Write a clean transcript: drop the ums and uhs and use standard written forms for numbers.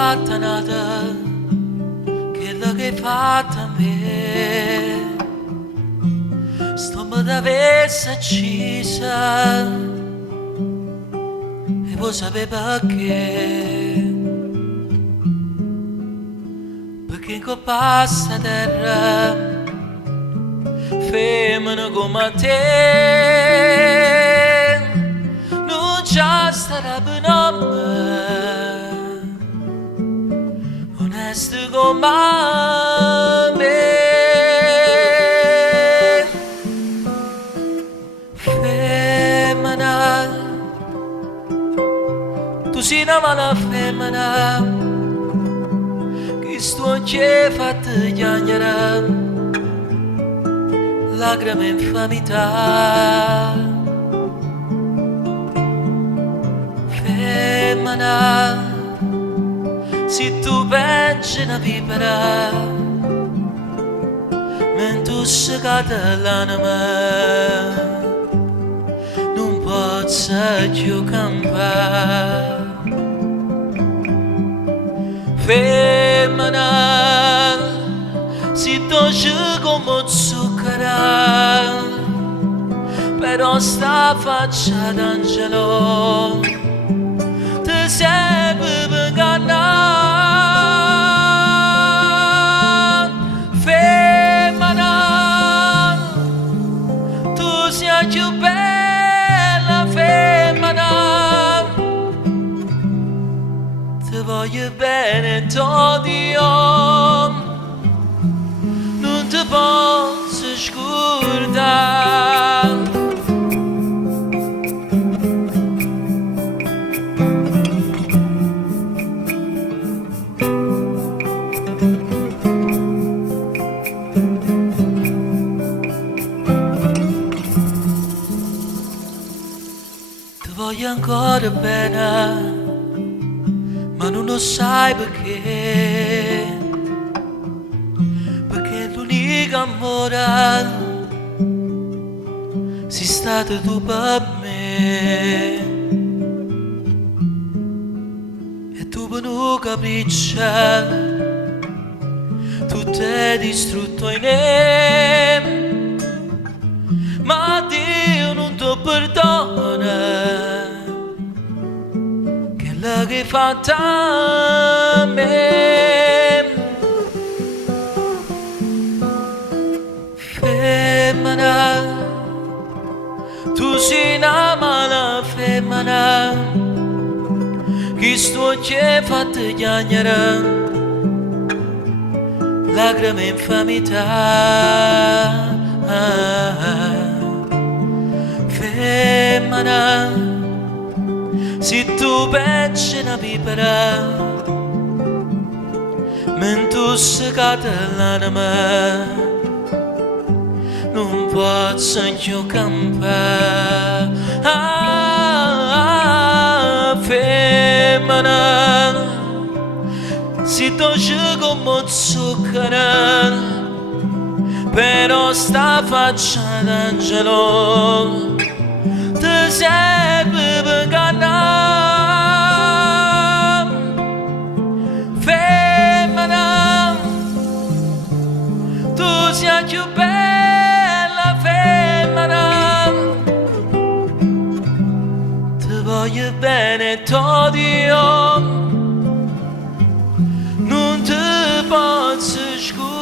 fatta nata, quella che hai fatto a me. Sto mi d'avesse accesa e vuoi sapere perché? Perché in passa terra femmina come te non c'è stata per nome onesto come me. Femmina, tu sei una mala femmina che sto che fatta piangere lacrime infamità. Femmina, se tu pensi una vipera mentre scade l'anima non posso più campare. Femmina, si dolce come zucchero però sta faccia d'angelo ti serve per ingannare. Femmina, tu sei più bella. Femmina, ti voglio bene t'odio, non ti posso scordare. Ti voglio ancora bene ma non lo sai perché, perché l'unico amore sei stato tu per me e tu per un capriccio tu ti hai distrutto in me, ma Dio non ti perdona la che fatta a me. Femmina, tu sei una mala femmina che sto che fatta piangere lacrime infamità. Femmina, se tu pensi una vipera mentre scade l'anima non posso più campare. Femmina, se dolce come zucchero però sta faccia d'angelo ti serve per ingannare. Femmina, tu sei più bella. Femmina, ti voglio bene t'odio, non ti posso scordare.